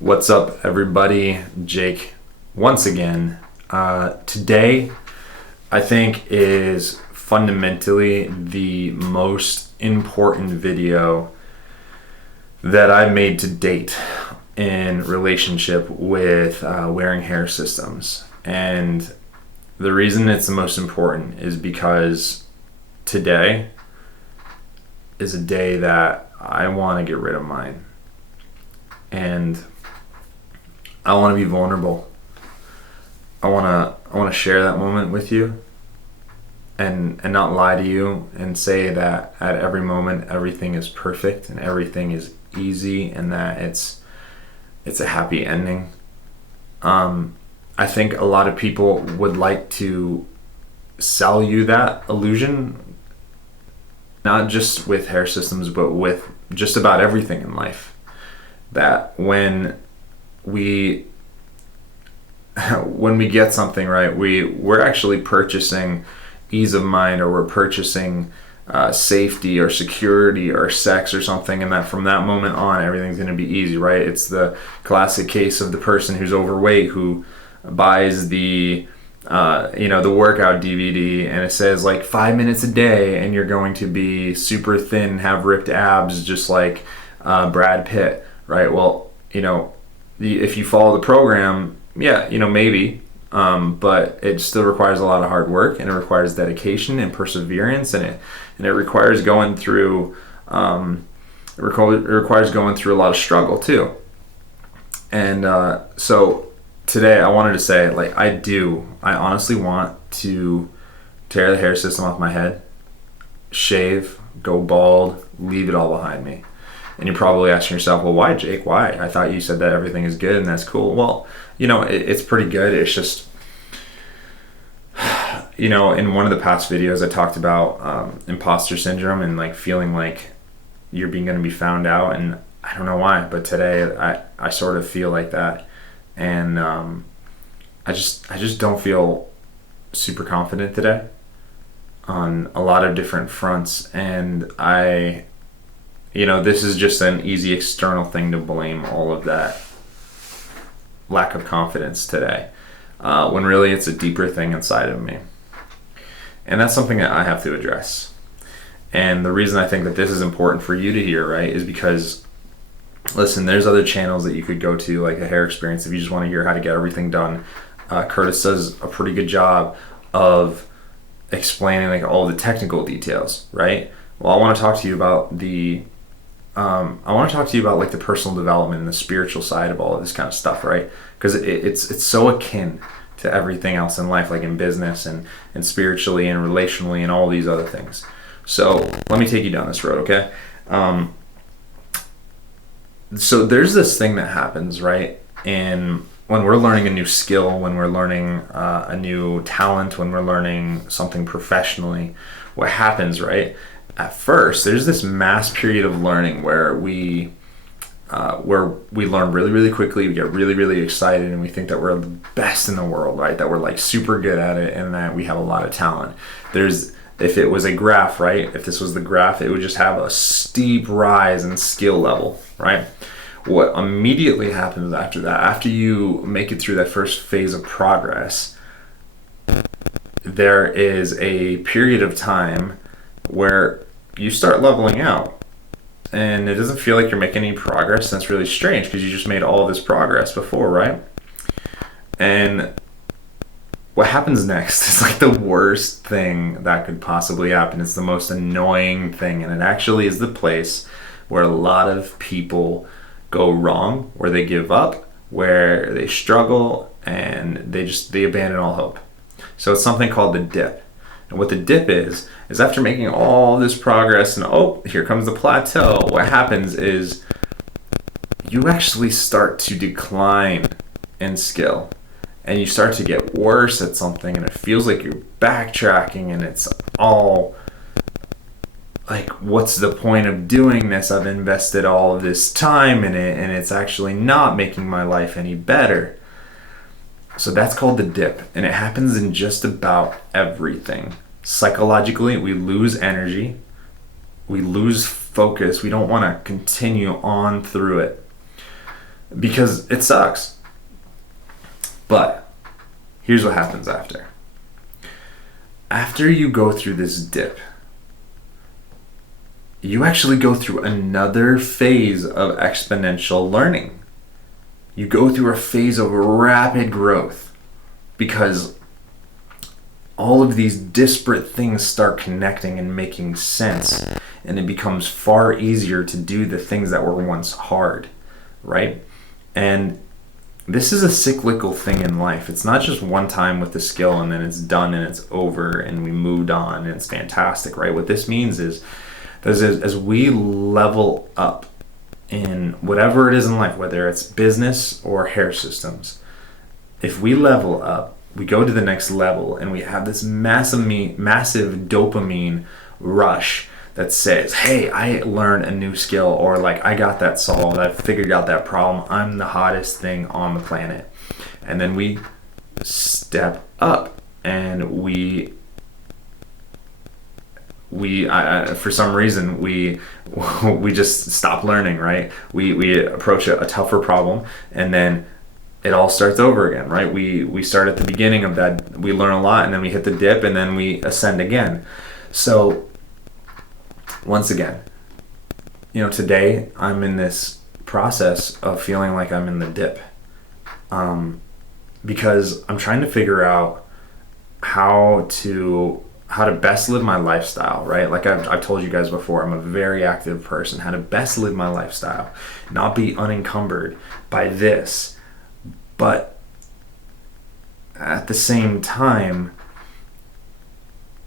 What's up, everybody? Jake, once again. Today, I think, is fundamentally the most important video that I've made to date in relationship with wearing hair systems. And the reason it's the most important is because today is a day that I want to get rid of mine. And I want to be vulnerable. I want to share that moment with you and not lie to you and say that at every moment everything is perfect and everything is easy and that it's a happy ending. I think a lot of people would like to sell you that illusion, not just with hair systems, but with just about everything in life. That when we get something, right, we're actually purchasing ease of mind, or we're purchasing safety or security or sex or something, and that from that moment on everything's going to be easy, right? It's the classic case of the person who's overweight who buys the workout DVD and it says like 5 minutes a day and you're going to be super thin, have ripped abs just like Brad Pitt, right? Well, if you follow the program, maybe, but it still requires a lot of hard work, and it requires dedication and perseverance, and it requires going through a lot of struggle too. And so today I wanted to say, like, I honestly want to tear the hair system off my head, shave, go bald, leave it all behind me. And you're probably asking yourself, well, why, Jake? Why? I thought you said that everything is good and that's cool. Well, it's pretty good. It's just, in one of the past videos, I talked about imposter syndrome and like feeling like you're going to be found out. And I don't know why, but today I sort of feel like that. And I just don't feel super confident today on a lot of different fronts. And this is just an easy external thing to blame all of that lack of confidence today, when really it's a deeper thing inside of me. And that's something that I have to address. And the reason I think that this is important for you to hear, right, is because, listen, there's other channels that you could go to, like A Hair Experience, if you just want to hear how to get everything done. Curtis does a pretty good job of explaining like all the technical details, right? Well, I want to talk to you about like the personal development and the spiritual side of all of this kind of stuff, right? Because it's so akin to everything else in life, like in business and spiritually and relationally and all these other things. So let me take you down this road, okay? So there's this thing that happens, right? And when we're learning a new skill, when we're learning a new talent, when we're learning something professionally, what happens, right? At first, there's this mass period of learning where we learn really, really quickly, we get really, really excited, and we think that we're the best in the world, right? That we're like super good at it, and that we have a lot of talent. If it was a graph, right? If this was the graph, it would just have a steep rise in skill level, right? What immediately happens after that, after you make it through that first phase of progress, there is a period of time where you start leveling out, and it doesn't feel like you're making any progress. That's really strange because you just made all this progress before, right? And what happens next is like the worst thing that could possibly happen. It's the most annoying thing, and it actually is the place where a lot of people go wrong, where they give up, where they struggle, and they abandon all hope. So it's something called the dip. And what the dip is after making all this progress and here comes the plateau, what happens is you actually start to decline in skill, and you start to get worse at something, and it feels like you're backtracking, and it's all like, what's the point of doing this? I've invested all of this time in it, and it's actually not making my life any better. So that's called the dip, and it happens in just about everything. Psychologically, we lose energy, we lose focus, we don't want to continue on through it. because it sucks. But here's what happens after. After you go through this dip, you actually go through another phase of exponential learning. You go through a phase of rapid growth because all of these disparate things start connecting and making sense, and it becomes far easier to do the things that were once hard, right? And this is a cyclical thing in life. It's not just one time with the skill and then it's done and it's over and we moved on and it's fantastic, right? What this means is that as we level up in whatever it is in life, whether it's business or hair systems, if we level up, we go to the next level and we have this massive dopamine rush that says, hey, I learned a new skill, or like, I got that solved, I figured out that problem, I'm the hottest thing on the planet. And then we step up and we for some reason we just stop learning, right? We approach a tougher problem, and then it all starts over again, right? We start at the beginning of that, we learn a lot, and then we hit the dip, and then we ascend again. So once again, today I'm in this process of feeling like I'm in the dip, because I'm trying to figure out how to best live my lifestyle, right? Like I've told you guys before, I'm a very active person. How to best live my lifestyle, not be unencumbered by this, but at the same time,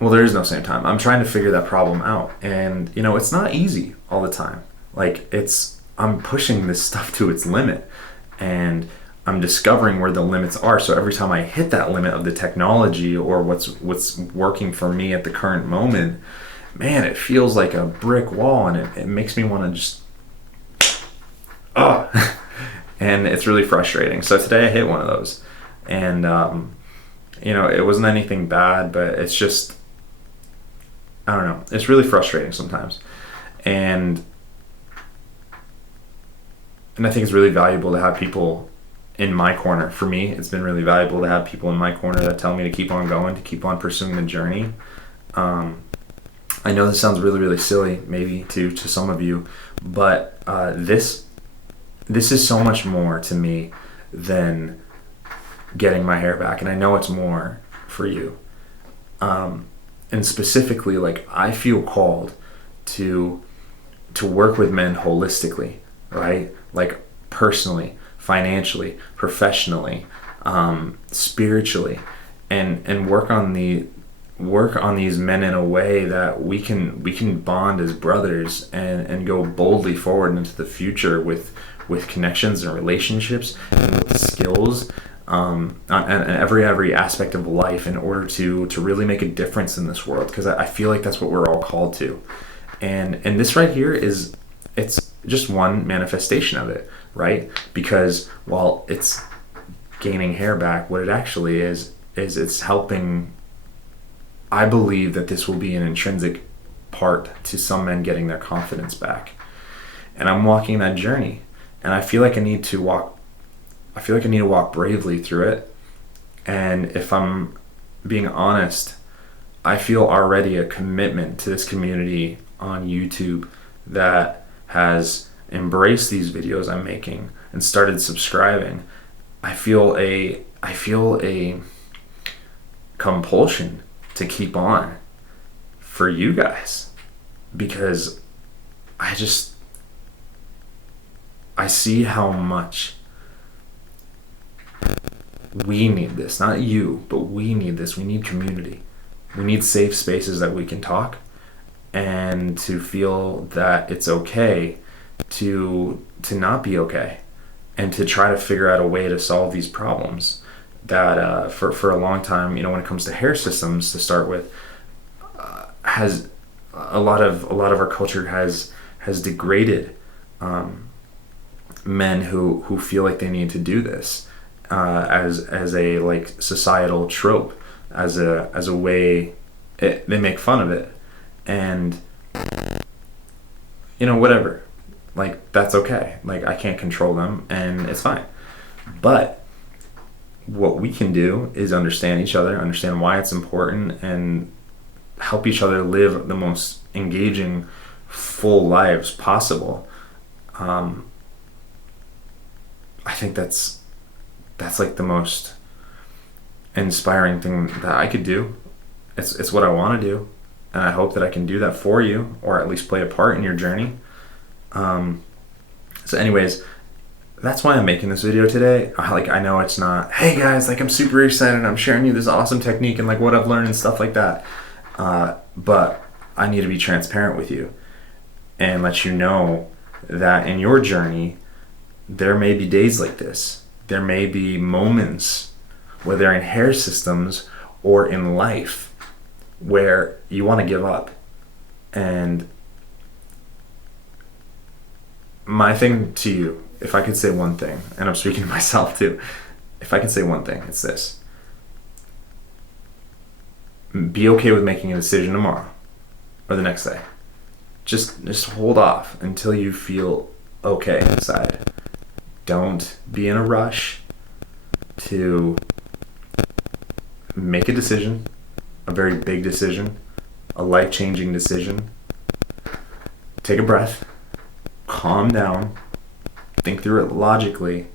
well, there is no same time. I'm trying to figure that problem out, and it's not easy all the time. Like I'm pushing this stuff to its limit, and I'm discovering where the limits are. So every time I hit that limit of the technology or what's working for me at the current moment, man, it feels like a brick wall, and it makes me want to just, and it's really frustrating. So today I hit one of those, and it wasn't anything bad, but it's just, I don't know, it's really frustrating sometimes. And I think it's really valuable to have people in my corner. For me, it's been really valuable to have people in my corner that tell me to keep on going, to keep on pursuing the journey. I know this sounds really, really silly, maybe to some of you, but this is so much more to me than getting my hair back, and I know it's more for you. And specifically, like, I feel called to work with men holistically, right? Like, personally, financially, professionally, spiritually, and work on these men in a way that we can bond as brothers and go boldly forward into the future with connections and relationships and with the skills and every aspect of life in order to really make a difference in this world, because I feel like that's what we're all called to. And this right here it's just one manifestation of it, right? Because while it's gaining hair back, what it actually is it's helping. I believe that this will be an intrinsic part to some men getting their confidence back. And I'm walking that journey, and I feel like I need to walk bravely through it. And if I'm being honest, I feel already a commitment to this community on YouTube that has embraced these videos I'm making and started subscribing. I feel a compulsion to keep on for you guys, because I see how much we need this. Not you, but we need this. We need community. We need safe spaces that we can talk, and to feel that it's okay to not be okay, and to try to figure out a way to solve these problems that for a long time, when it comes to hair systems to start with, has a lot of our culture has degraded men who feel like they need to do this as a like societal trope, as a way. They make fun of it, and whatever. Like, that's okay. Like, I can't control them, and it's fine. But what we can do is understand each other, understand why it's important, and help each other live the most engaging, full lives possible. I think that's like the most inspiring thing that I could do. It's what I want to do, and I hope that I can do that for you, or at least play a part in your journey. So anyways, that's why I'm making this video today. I know it's not, hey guys, like I'm super excited, I'm sharing you this awesome technique and like what I've learned and stuff like that. But I need to be transparent with you and let you know that in your journey, there may be days like this. There may be moments, whether in hair systems or in life, where you want to give up. And my thing to you, if I could say one thing, and I'm speaking to myself too, if I could say one thing, it's this. Be okay with making a decision tomorrow or the next day. Just hold off until you feel okay inside. Don't be in a rush to make a decision, a very big decision, a life-changing decision. Take a breath, calm down, think through it logically,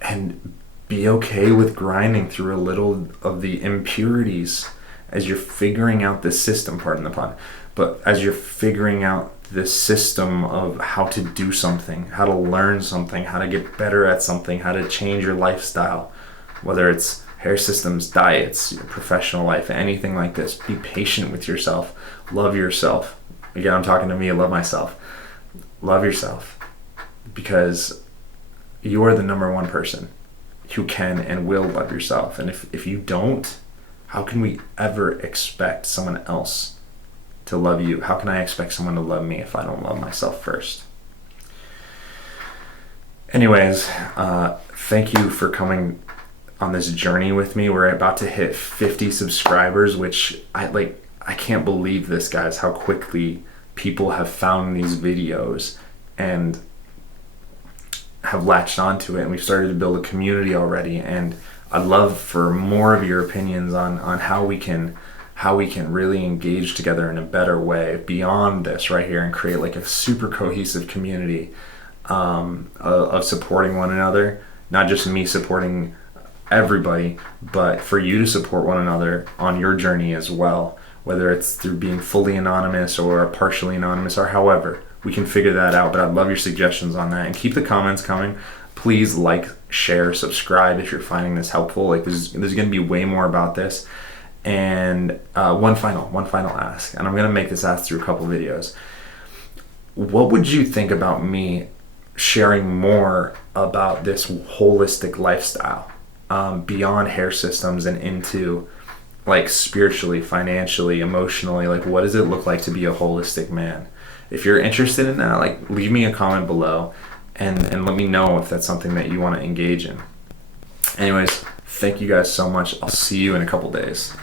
and be okay with grinding through a little of the impurities as you're figuring out the system, pardon the pun, but as you're figuring out the system of how to do something, how to learn something, how to get better at something, how to change your lifestyle, whether it's hair systems, diets, your professional life, anything like this. Be patient with yourself. Love yourself. Again, I'm talking to me. I love myself. Love yourself, because you are the number one person who can and will love yourself. And if you don't, how can we ever expect someone else to love you? How can I expect someone to love me if I don't love myself first? Anyways, thank you for coming on this journey with me. We're about to hit 50 subscribers, which I can't believe this, guys, how quickly people have found these videos and have latched onto it, and we've started to build a community already. And I'd love for more of your opinions on how we can really engage together in a better way beyond this right here, and create like a super cohesive community of supporting one another. Not just me supporting everybody, but for you to support one another on your journey as well, whether it's through being fully anonymous or partially anonymous, or however we can figure that out. But I'd love your suggestions on that, and keep the comments coming. Please like, share, subscribe if you're finding this helpful. Like there's going to be way more about this. And one final ask, and I'm going to make this ask through a couple videos. What would you think about me sharing more about this holistic lifestyle beyond hair systems and into like spiritually, financially, emotionally? Like, what does it look like to be a holistic man? If you're interested in that, like, leave me a comment below and let me know if that's something that you want to engage in. Anyways, thank you guys so much. I'll see you in a couple days.